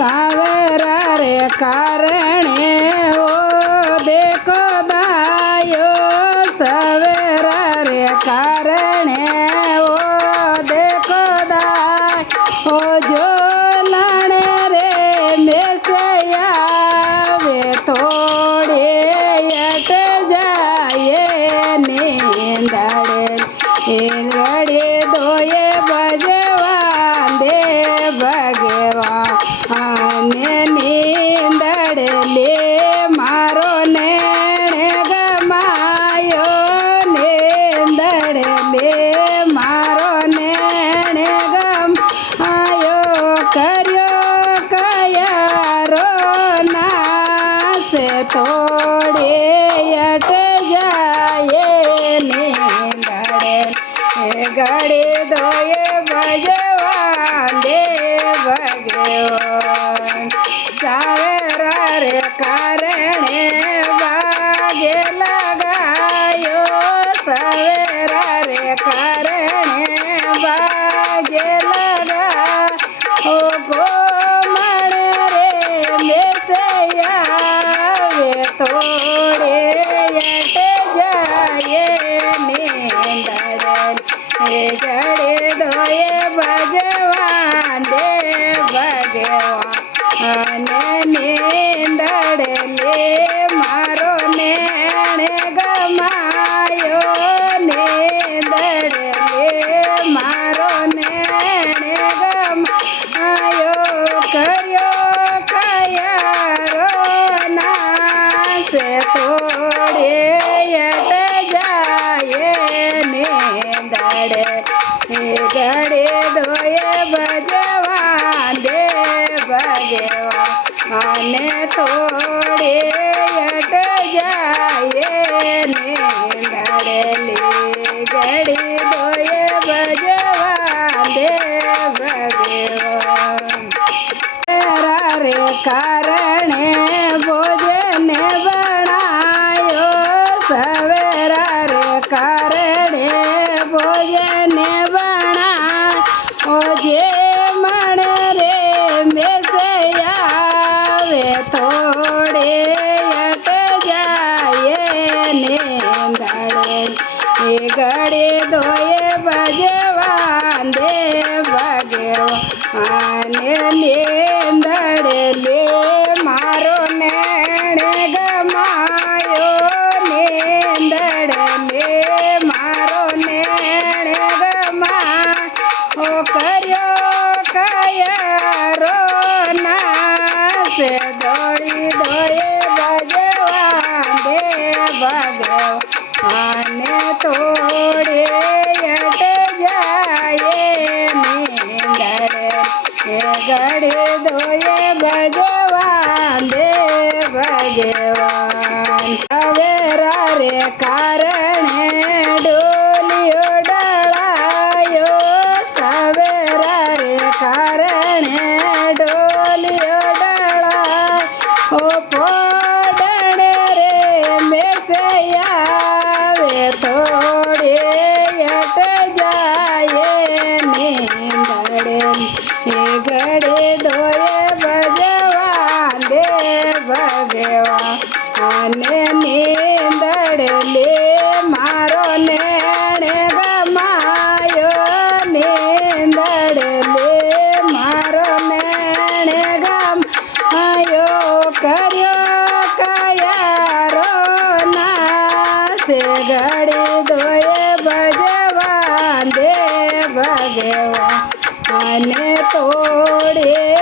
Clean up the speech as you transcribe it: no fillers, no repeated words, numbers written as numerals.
सावेरा रे कारणे ओ देखो दायो सवेरा रे कारणे ओ देखो दाय ओ जो लाणे रे मेसया वे थोड़े अट जाए नींदड़े इंगड़े दोये भगवान दे भगवान नींदड़ ले मारो नेण गमायो नींदड़ ले मारो नेण गमायो कर्यो कयारो नास थोड़े अट जाए नींदड़ गड़े दोये भगवान दे भगवान सावेरा रे कारणे बागे लगायो सवेरा रे कारणे बागे लगा ओ गोमण रे मेसया वे थोड़े अट जाए नींदड़ गड़े दोये भगवान दे भगवान नींदड़ ले मारो नेण गमायो नींदड़ ले मारो नेण गमायो कर्यो कयारो नास थोड़े अट जाए नींदड़ गड़े दोये भगवान दे भगवान थोड़े अट जाए नींदड़ ले गड़े दोये भगवान दे भगवान रे कारणे भोजन बनायो सवेरा रे कारणे भोजन बना ओ जे मण रे मेसया वे थोड़े अट जाए नींदड़ गड़े दोये भगवान दे भगवान नींदड़ ले मारो नेण गमायो नींदड़ ले मारो नेण गमा ओ कर्यो कयारो नास दौड़ी दोये भगवान दे भगवान थोड़े अट जाए नींदड़ गड़े दोये भगवान दे भगवान सवेरा रे कारणे डोलियो डलायो सवेरा रे कारणे डोलियो डला ओ पोडण रे मेसया वे थोड़े अट जाए नींदड़ गड़े दोये भगवान दे भगवान नींदड़ ले मारो नेण गमायो नींदड़ ले मारो नेण गमायो कर्यो कयारो नास गड़े दोये भगवान दे भगवान थोड़े